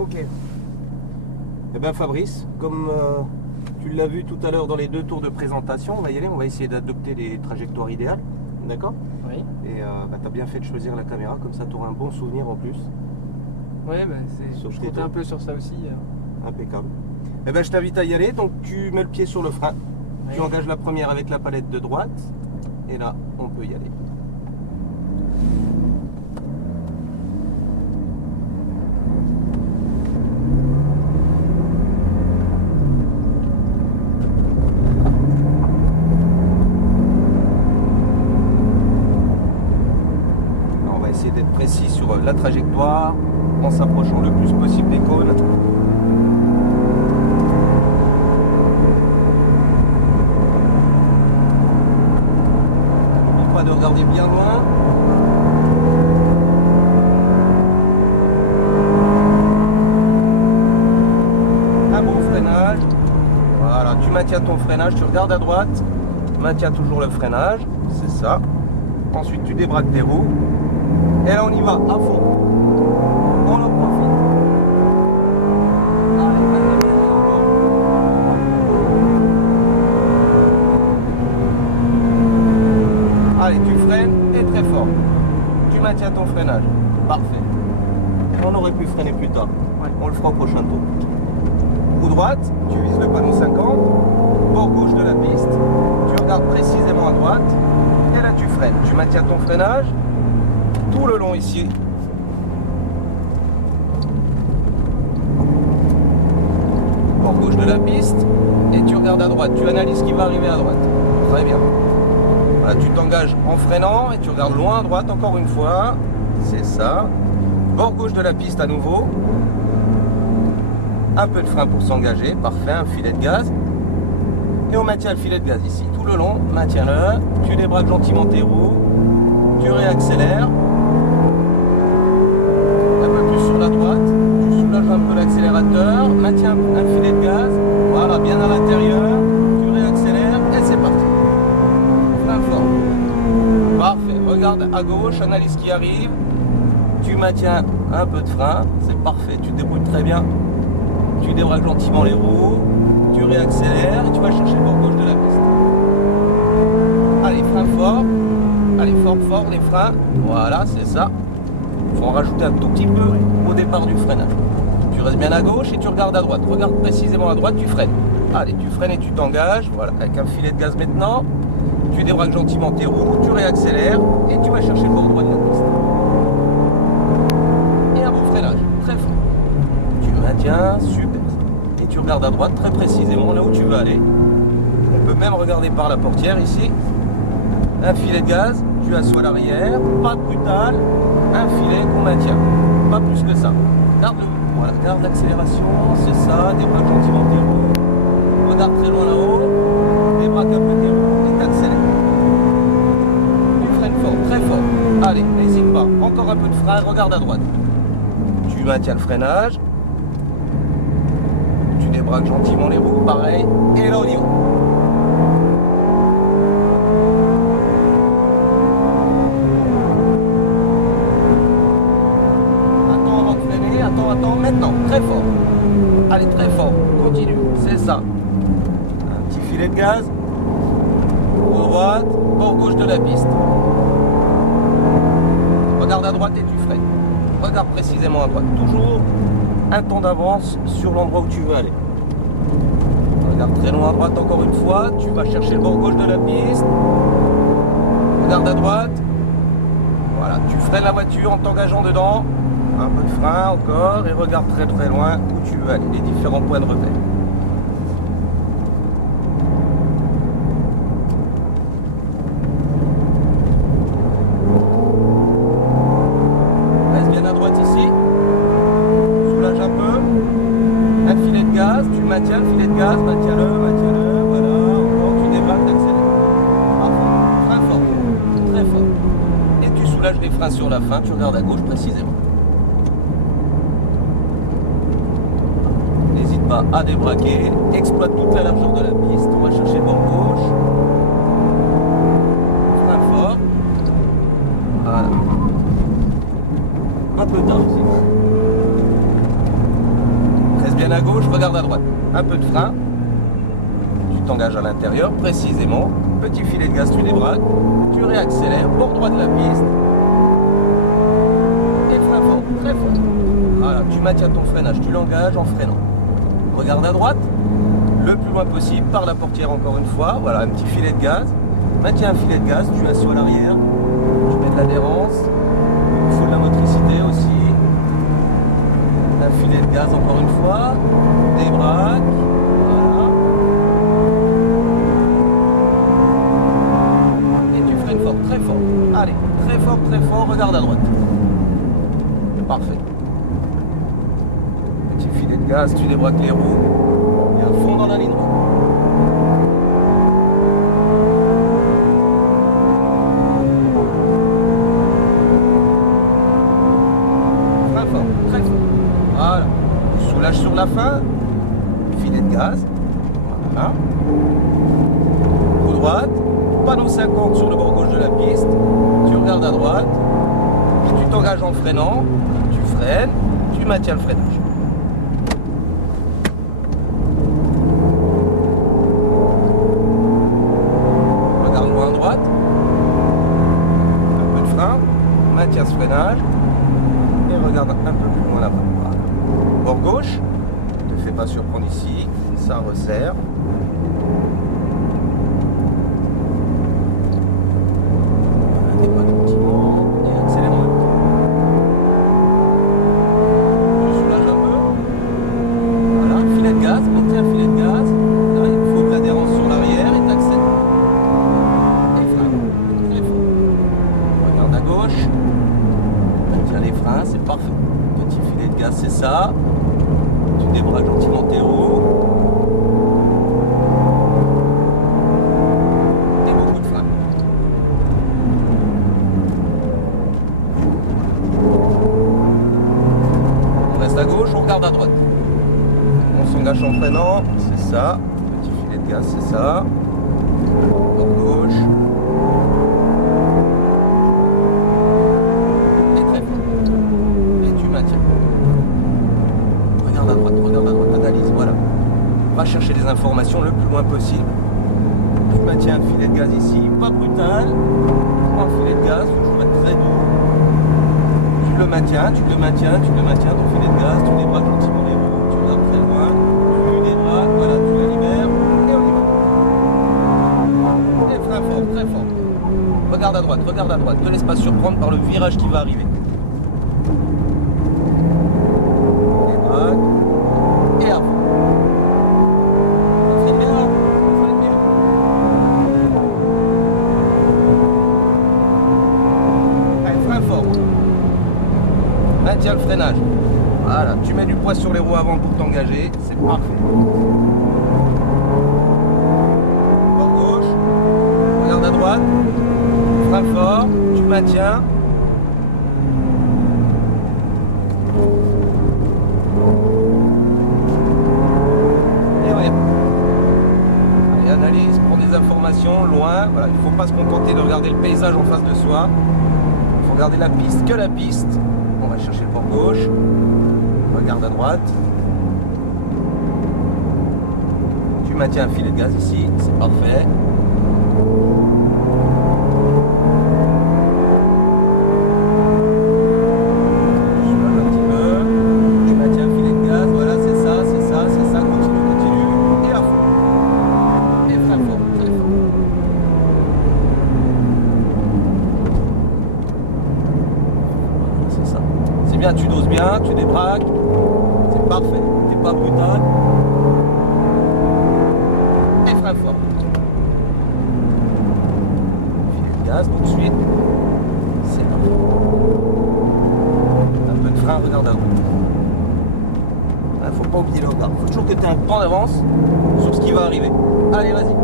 Ok. Eh ben Fabrice, comme tu l'as vu tout à l'heure dans les 2 tours de présentation, on va y aller, on va essayer d'adopter les trajectoires idéales, d'accord? Oui. Et tu as bien fait de choisir la caméra, comme ça tu auras un bon souvenir en plus. Ouais, bah, Sur je tes comptais tours. un peu sur ça aussi. Impeccable. Eh ben je t'invite à y aller, donc tu mets le pied sur le frein, tu Ouais. engages la première avec la palette de droite, et là on peut y aller. On va essayer d'être précis sur la trajectoire, en s'approchant le plus possible des cônes. N'oublie pas de regarder bien loin. Un bon freinage. Voilà, tu maintiens ton freinage, tu regardes à droite, maintiens toujours le freinage, c'est ça. Ensuite tu débraques tes roues. Et là on y va à fond. On en profite. Allez, tu freines et très fort. Tu maintiens ton freinage. Parfait. On aurait pu freiner plus tard. Ouais. On le fera au prochain tour. Roue droite, tu vises le panneau 50. Bord gauche de la piste. Tu regardes précisément à droite. Et là tu freines. Tu maintiens ton freinage tout le long ici. Bord gauche de la piste. Et tu regardes à droite. Tu analyses ce qui va arriver à droite. Très bien. Voilà, tu t'engages en freinant et tu regardes loin à droite encore une fois. C'est ça. Bord gauche de la piste à nouveau. Un peu de frein pour s'engager. Parfait, un filet de gaz. Et on maintient le filet de gaz ici. Tout le long, maintiens-le. Tu débraques gentiment tes roues. Tu réaccélères. Un peu plus sur la droite. Tu soulages un peu l'accélérateur. Maintiens un filet de gaz. Voilà, bien à l'intérieur. Tu réaccélères et c'est parti. Frein fort. Parfait. Regarde à gauche, analyse ce qui arrive. Tu maintiens un peu de frein. C'est parfait. Tu te débrouilles très bien. Tu débraques gentiment les roues. Tu réaccélères et tu vas chercher le bord gauche de la piste. Allez, frein fort. Allez, fort, les freins. Voilà, c'est ça. Il faut en rajouter un tout petit peu au départ du freinage. Tu restes bien à gauche et tu regardes à droite. Regarde précisément à droite, tu freines. Allez, tu freines et tu t'engages. Voilà, avec un filet de gaz maintenant. Tu débraques gentiment tes roues, tu réaccélères et tu vas chercher le bord droit de la piste. Et un bon freinage, très fort. Tu maintiens, super. Et tu regardes à droite très précisément là où tu veux aller. On peut même regarder par la portière ici. Un filet de gaz, tu assois l'arrière, pas de brutal, un filet qu'on maintient. Pas plus que ça. Garde-le. Voilà, garde l'accélération, c'est ça, débraque gentiment tes roues. Regarde très loin là-haut, débraque un peu tes roues et t'accélères. Tu freines fort, très fort. Allez, n'hésite pas. Encore un peu de frein, regarde à droite. Tu maintiens le freinage. Tu débraques gentiment les roues, pareil. Et là on y va. Attends avant de freiner, attends, maintenant, très fort. Allez, très fort, continue, c'est ça. Un petit filet de gaz. Roue droite, bord gauche de la piste. Regarde à droite et tu freines. Regarde précisément à droite. Toujours un temps d'avance sur l'endroit où tu veux aller. Regarde très loin à droite encore une fois. Tu vas chercher le bord gauche de la piste. Regarde à droite. Voilà, tu freines la voiture en t'engageant dedans. Un peu de frein encore et regarde très très loin où tu veux aller. Les différents points de repère. Reste bien à droite ici. Soulage un peu. Un filet de gaz, tu maintiens le filet de gaz, maintiens-le, voilà, encore, tu débraques, t'accélères. Parfait, frein fort, très fort. Et tu soulages les freins sur la fin, tu regardes à gauche précisément. N'hésite pas à débraquer, exploite toute la largeur de la piste, on va chercher le bord gauche. Frein fort. Voilà. Un peu tard aussi. Bien à gauche, regarde à droite. Un peu de frein. Tu t'engages à l'intérieur, précisément. Petit filet de gaz, tu débraques. Tu réaccélères, bord droit de la piste. Et frein fort, très fort. Voilà, tu maintiens ton freinage, tu l'engages en freinant. Regarde à droite, le plus loin possible, par la portière encore une fois. Voilà, un petit filet de gaz. Maintiens un filet de gaz, tu assois à l'arrière. Tu mets de l'adhérence. Il faut de la motricité aussi. Un filet de gaz encore une fois. Débraque. Voilà. Et tu freines fort, très fort. Allez, très fort, regarde à droite. Parfait. Petit filet de gaz, tu débraques les roues. Et à fond dans la ligne droite. Frein fort, très fort. Voilà. Tu soulages sur la fin. Filet de gaz. Voilà. Roue droite. Panneau 50 sur le bord gauche de la piste. Tu regardes à droite. Et tu t'engages en freinant. Tu freines. Tu maintiens le freinage. Regarde loin à droite. Un peu de frein. Maintiens ce freinage. Et regarde un peu plus loin là-bas. Voilà. Bord gauche. Ne te fais pas surprendre ici. Ça resserre. C'est parfait. Petit filet de gaz, c'est ça. Tu débraques gentiment tes roues. Et beaucoup de frein. On reste à gauche, on regarde à droite. On s'engage en freinant, c'est ça. Petit filet de gaz, c'est ça. Bord gauche. Regarde à droite, analyse, voilà. Va chercher les informations le plus loin possible. Tu maintiens un filet de gaz ici, pas brutal. Prends un filet de gaz, faut toujours être très doux. Tu le maintiens, ton filet de gaz, tu débraques gentiment les roues, tu regardes très loin, tu débraques, voilà, tu la libères, et on y va. Et frein fort, très fort. Regarde à droite, ne laisse pas surprendre par le virage qui va arriver. Et à fond. On freine bien, on freine bien. Allez, frein fort. Maintiens le freinage. Voilà, tu mets du poids sur les roues avant pour t'engager, c'est parfait. Bord gauche, regarde à droite, frein fort, tu maintiens. Allez, analyse, prends des informations loin. Voilà, il ne faut pas se contenter de regarder le paysage en face de soi. Il faut regarder la piste, que la piste. On va chercher le bord gauche. Regarde à droite. Tu maintiens un filet de gaz ici, c'est parfait. C'est bien, tu doses bien, tu débraques, c'est parfait, t'es pas brutal. Et frein fort. Filet de gaz tout de suite, c'est parfait. Un peu de frein, regarde à droite. Il faut pas oublier le regard, il faut toujours que tu aies un temps d'avance sur ce qui va arriver. Allez, vas-y.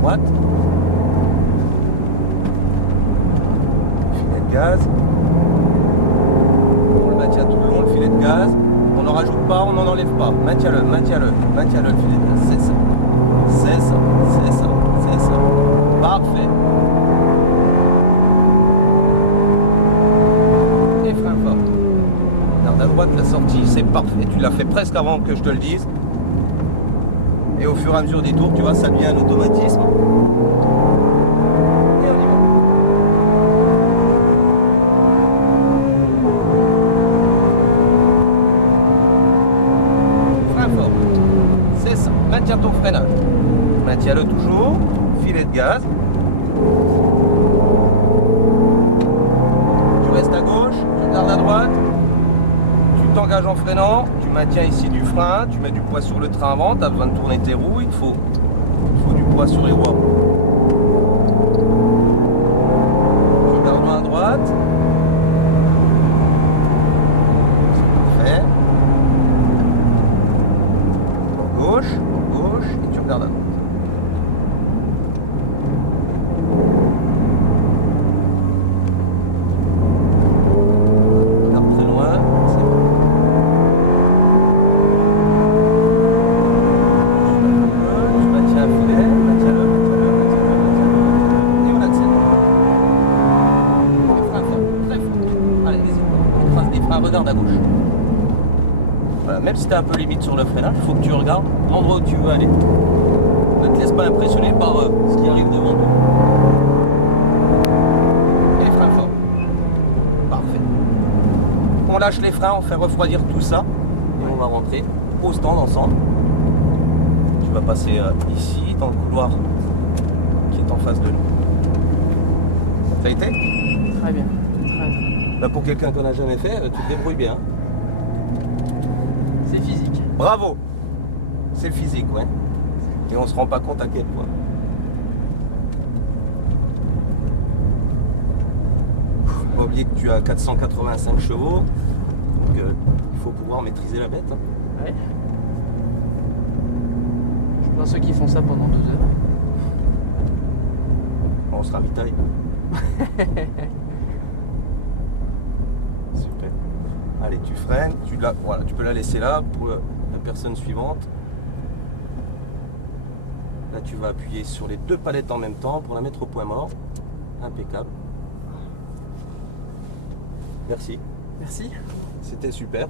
Droite, filet de gaz, on le maintient tout le long, le filet de gaz, on n'en rajoute pas, on n'en enlève pas, maintiens-le, le filet de gaz, c'est ça, parfait. Parfait, tu l'as fait presque avant que je te le dise. Et au fur et à mesure des tours, tu vois, ça devient un automatisme. Et on y va. Frein fort. C'est ça. Maintiens ton freinage. Maintiens-le toujours. Filet de gaz. Tu restes à gauche, tu regardes à droite. Tu t'engages en freinant. Tu maintiens ici du frein. Tu mets du poids sur le train avant. Tu as besoin de tourner tes roues. Il faut du poids sur les roues. Tu regardes à droite. Parfait. Gauche, et tu regardes à droite. Regarde très loin, c'est bon. Tu maintiens un filet, maintiens-le. Et on accélère. Et frein fort, très fort. Allez, n'hésite pas. Trace des freins, regarde à gauche. Voilà, même si tu es un peu limite sur le freinage, il faut que tu regardes l'endroit où tu veux aller. Ne te laisse pas impressionner par ce qui arrive devant toi. Et frein fort. Parfait. On lâche les freins, on fait refroidir tout ça. Et on va rentrer au stand ensemble. Tu vas passer ici, dans le couloir qui est en face de nous. Ça a été? Très bien. Très bien. Là, pour quelqu'un qu'on n'a jamais fait, tu te débrouilles bien. C'est physique. Bravo. C'est le physique, ouais. Et on se rend pas compte à quel point. Faut pas oublier que tu as 485 chevaux, donc il faut pouvoir maîtriser la bête. Hein. Ouais. Je vois ceux qui font ça pendant 2 heures. On se ravitaille. Super. Allez, tu freines, voilà, tu peux la laisser là pour la personne suivante. Là, tu vas appuyer sur les 2 palettes en même temps pour la mettre au point mort. Impeccable. Merci. Merci. C'était super.